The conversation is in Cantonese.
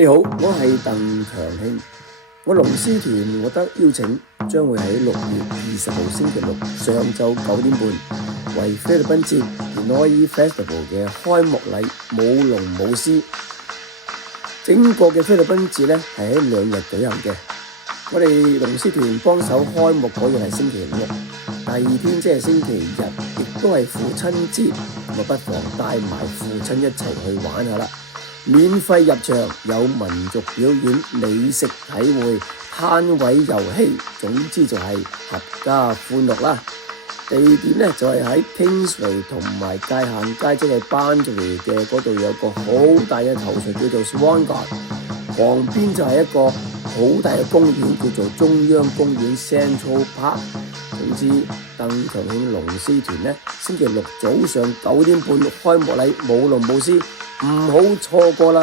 你好，我係鄧強興。我龍獅團獲得邀請，將會喺6月20號星期六上晝9點半，為菲律賓節 Pinoy Festival 嘅開幕禮舞龍舞獅。整個嘅菲律賓節呢係喺2日舉行嘅。我哋龍獅團幫手開幕嗰日係星期六，第二天即係星期日，亦都係父親節，咁不妨帶埋父親一齊去玩下啦。免費入場，有民族表演、美食體會、攤位遊戲，總之就係合家歡樂啦。地點呢就係喺 Kingsway 同埋界限街，即係 Boundary 嘅嗰度有個好大嘅球場叫做 Swan God， 旁邊就係一個好大嘅公園叫做中央公園 Central Park。總之，鄧強興龍獅團呢，星期六早上9點半開幕禮舞龍舞獅，唔好錯過啦！